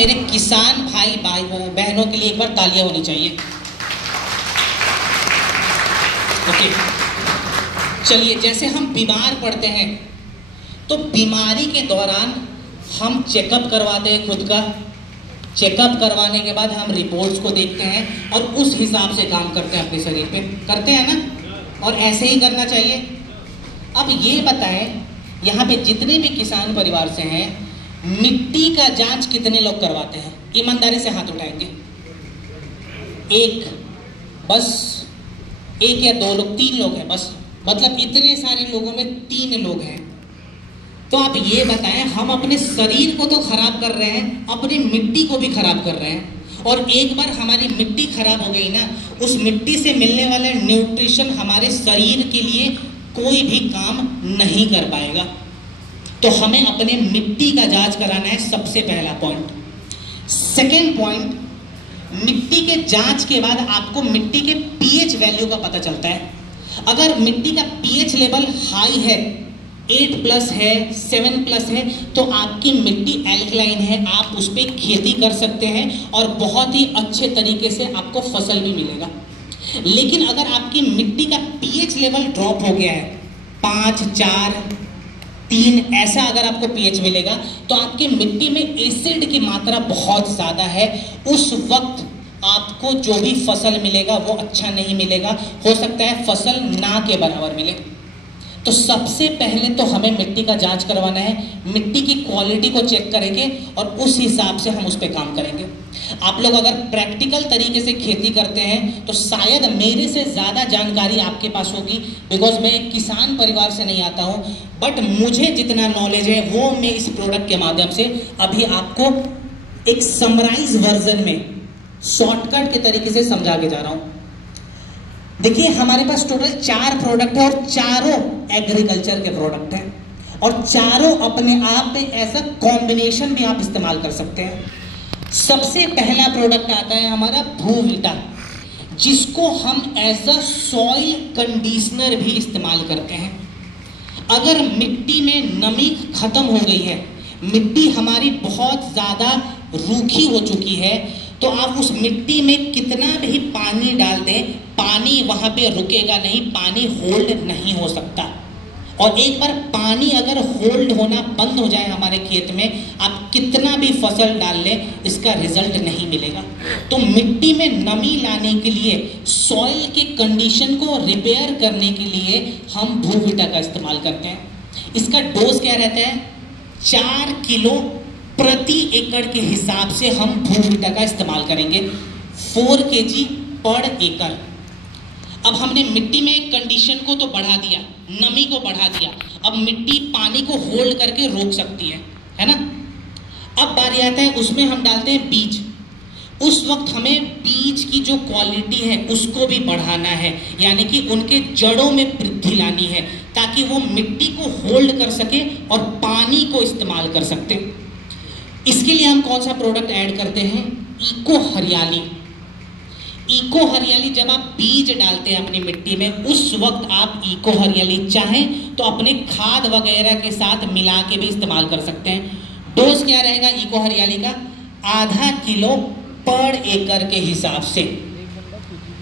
मेरे किसान भाई बहनों के लिए एक बार तालियां होनी चाहिए। ओके, चलिए, जैसे हम बीमार पड़ते हैं तो बीमारी के दौरान हम चेकअप करवाते हैं खुद का। चेकअप करवाने के बाद हम रिपोर्ट्स को देखते हैं और उस हिसाब से काम करते हैं अपने शरीर पे, करते हैं ना, और ऐसे ही करना चाहिए। अब ये बताएं, यहाँ पे जितने भी किसान परिवार से हैं, मिट्टी का जांच कितने लोग करवाते हैं? ईमानदारी से हाथ उठाएंगे। एक, बस एक या दो लोग, 3 लोग हैं बस, मतलब इतने सारे लोगों में 3 लोग हैं। तो आप ये बताएं, हम अपने शरीर को तो खराब कर रहे हैं, अपनी मिट्टी को भी खराब कर रहे हैं। और एक बार हमारी मिट्टी खराब हो गई ना, उस मिट्टी से मिलने वाला न्यूट्रिशन हमारे शरीर के लिए कोई भी काम नहीं कर पाएगा। तो हमें अपने मिट्टी का जांच कराना है, सबसे पहला पॉइंट। सेकेंड पॉइंट, मिट्टी के जांच के बाद आपको मिट्टी के पीएच वैल्यू का पता चलता है। अगर मिट्टी का पीएच लेवल हाई है, 8+ है, 7+ है, तो आपकी मिट्टी एल्कलाइन है, आप उस पर खेती कर सकते हैं और बहुत ही अच्छे तरीके से आपको फसल भी मिलेगा। लेकिन अगर आपकी मिट्टी का पीएच लेवल ड्रॉप हो गया है, 5, 4, 3 ऐसा अगर आपको पीएच मिलेगा, तो आपकी मिट्टी में एसिड की मात्रा बहुत ज़्यादा है। उस वक्त आपको जो भी फसल मिलेगा वो अच्छा नहीं मिलेगा, हो सकता है फसल ना के बराबर मिले। तो सबसे पहले तो हमें मिट्टी का जांच करवाना है, मिट्टी की क्वालिटी को चेक करेंगे और उस हिसाब से हम उस पर काम करेंगे। आप लोग अगर प्रैक्टिकल तरीके से खेती करते हैं तो शायद मेरे से ज़्यादा जानकारी आपके पास होगी, बिकॉज मैं एक किसान परिवार से नहीं आता हूँ। बट मुझे जितना नॉलेज है वो मैं इस प्रोडक्ट के माध्यम से अभी आपको एक समराइज वर्जन में शॉर्टकट के तरीके से समझा के जा रहा हूँ। देखिए, हमारे पास टोटल 4 प्रोडक्ट है और चारों एग्रीकल्चर के प्रोडक्ट हैं, और चारों अपने आप में ऐसा कॉम्बिनेशन भी आप इस्तेमाल कर सकते हैं। सबसे पहला प्रोडक्ट आता है हमारा भूविटा, जिसको हम एज अ सॉइल कंडीशनर भी इस्तेमाल करते हैं। अगर मिट्टी में नमी खत्म हो गई है, मिट्टी हमारी बहुत ज़्यादा रूखी हो चुकी है, तो आप उस मिट्टी में कितना भी पानी डाल दें, पानी वहाँ पे रुकेगा नहीं, पानी होल्ड नहीं हो सकता। और एक बार पानी अगर होल्ड होना बंद हो जाए हमारे खेत में, आप कितना भी फसल डाल लें, इसका रिजल्ट नहीं मिलेगा। तो मिट्टी में नमी लाने के लिए, सॉइल के कंडीशन को रिपेयर करने के लिए हम भूविटा का इस्तेमाल करते हैं। इसका डोज क्या रहता है? 4 किलो प्रति एकड़ के हिसाब से हम भूविटा का इस्तेमाल करेंगे, 4 kg पर एकड़। अब हमने मिट्टी में कंडीशन को तो बढ़ा दिया, नमी को बढ़ा दिया, अब मिट्टी पानी को होल्ड करके रोक सकती है ना। अब बारी आता है, उसमें हम डालते हैं बीज। उस वक्त हमें बीज की जो क्वालिटी है उसको भी बढ़ाना है, यानी कि उनके जड़ों में वृद्धि लानी है, ताकि वो मिट्टी को होल्ड कर सके और पानी को इस्तेमाल कर सकते। इसके लिए हम कौन सा प्रोडक्ट ऐड करते हैं? इको हरियाली। इको हरियाली जब आप बीज डालते हैं अपनी मिट्टी में, उस वक्त आप इको हरियाली चाहें तो अपने खाद वगैरह के साथ मिला के भी इस्तेमाल कर सकते हैं। डोज क्या रहेगा इको हरियाली का? आधा किलो पर एकड़ के हिसाब से।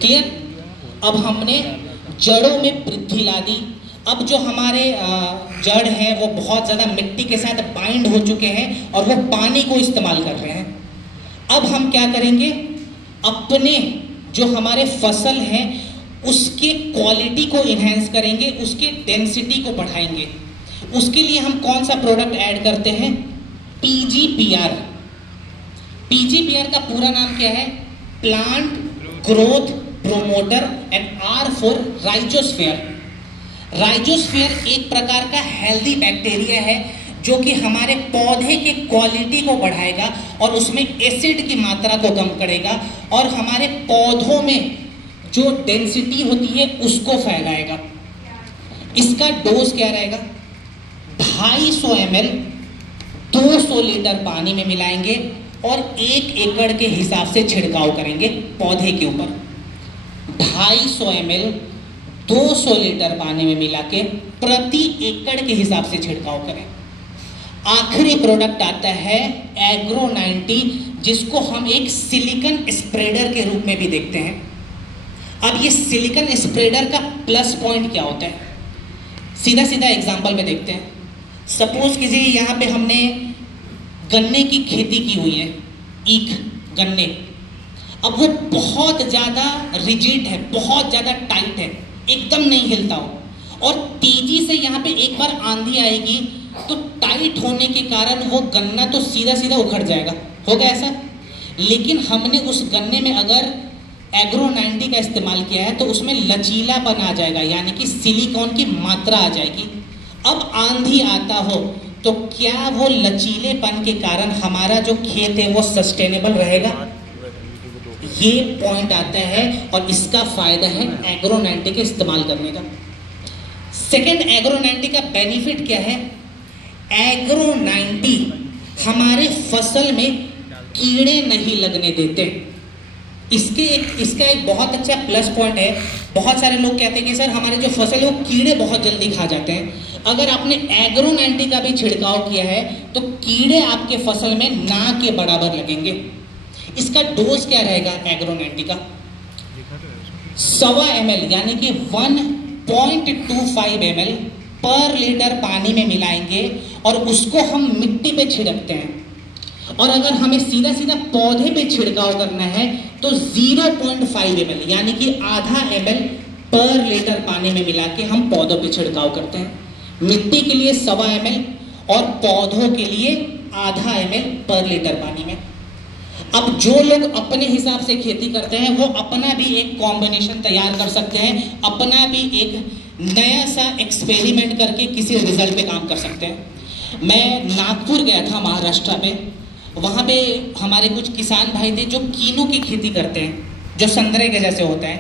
क्लियर? अब हमने जड़ों में वृद्धि ला दी। अब जो हमारे जड़ हैं वो बहुत ज़्यादा मिट्टी के साथ बाइंड हो चुके हैं और वो पानी को इस्तेमाल कर रहे हैं। अब हम क्या करेंगे? अपने जो हमारे फसल हैं उसके क्वालिटी को इन्हेंस करेंगे, उसके डेंसिटी को बढ़ाएंगे। उसके लिए हम कौन सा प्रोडक्ट ऐड करते हैं? PGPR। PGPR का पूरा नाम क्या है? Plant growth promoter and R for rhizosphere. Rhizosphere एक प्रकार का हेल्दी बैक्टीरिया है जो कि हमारे पौधे के क्वालिटी को बढ़ाएगा और उसमें एसिड की मात्रा को कम करेगा और हमारे पौधों में जो डेंसिटी होती है उसको फैलाएगा। इसका डोज क्या रहेगा? 250 ml 200 लीटर पानी में मिलाएंगे और 1 एकड़ के हिसाब से छिड़काव करेंगे पौधे के ऊपर। 250 ml 200 लीटर पानी में मिला के प्रति एकड़ के हिसाब से छिड़काव करें। आखिरी प्रोडक्ट आता है एग्रो 90, जिसको हम एक सिलिकॉन स्प्रेडर के रूप में भी देखते हैं। अब ये सिलिकॉन स्प्रेडर का प्लस पॉइंट क्या होता है, सीधा सीधा एग्जांपल में देखते हैं। सपोज कीजिए यहाँ पे हमने गन्ने की खेती की हुई है, ईख गन्ने। अब वो बहुत ज़्यादा रिजिड है, बहुत ज़्यादा टाइट है, एकदम नहीं हिलता हो, और तेजी से यहाँ पे एक बार आंधी आएगी तो टाइट होने के कारण वो गन्ना तो सीधा सीधा उखड़ जाएगा, होगा ऐसा। लेकिन हमने उस गन्ने में अगर एग्रो 90 का इस्तेमाल किया है तो उसमें लचीलापन आ जाएगा, यानी कि सिलिकॉन की मात्रा आ जाएगी। अब आंधी आता हो तो क्या वो लचीलेपन के कारण हमारा जो खेत है वो सस्टेनेबल रहेगा, ये पॉइंट आता है, और इसका फायदा है एग्रो 90 के इस्तेमाल करने का। सेकेंड, एग्रो 90 का बेनिफिट क्या है, एग्रो 90 हमारे फसल में कीड़े नहीं लगने देते। इसका एक बहुत अच्छा प्लस पॉइंट है। बहुत सारे लोग कहते हैं कि सर हमारे जो फसल है वो कीड़े बहुत जल्दी खा जाते हैं। अगर आपने एग्रो 90 का भी छिड़काव किया है तो कीड़े आपके फसल में ना के बराबर लगेंगे। इसका डोज क्या रहेगा एग्रो 90 का, 100 ml यानी कि 1.25 ml पर लीटर पानी में मिलाएंगे और उसको हम मिट्टी पे छिड़कते हैं। और अगर हमें सीधा सीधा पौधे पे छिड़काव करना है तो 0.5 ml यानी कि आधा ml पर लीटर पानी में मिला के हम पौधों पे छिड़काव करते हैं। मिट्टी के लिए 100 ml और पौधों के लिए आधा ml पर लीटर पानी में। अब जो लोग अपने हिसाब से खेती करते हैं वो अपना भी एक कॉम्बिनेशन तैयार कर सकते हैं, अपना भी एक नया सा एक्सपेरिमेंट करके किसी रिजल्ट पे काम कर सकते हैं। मैं नागपुर गया था महाराष्ट्र पे, वहाँ पे हमारे कुछ किसान भाई थे जो कीनू की खेती करते हैं, जो संतरे के जैसे होता है।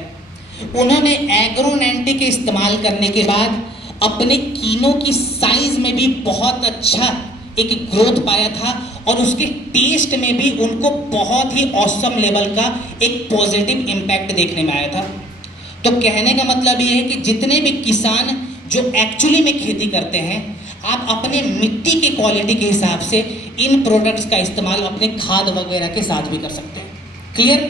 उन्होंने एग्रो 90 के इस्तेमाल करने के बाद अपने कीनों की साइज में भी बहुत अच्छा एक ग्रोथ पाया था और उसके टेस्ट में भी उनको बहुत ही ऑसम लेवल का एक पॉजिटिव इम्पैक्ट देखने में आया था। तो कहने का मतलब ये है कि जितने भी किसान जो एक्चुअली में खेती करते हैं, आप अपने मिट्टी की क्वालिटी के हिसाब से इन प्रोडक्ट्स का इस्तेमाल अपने खाद वगैरह के साथ भी कर सकते हैं। क्लियर?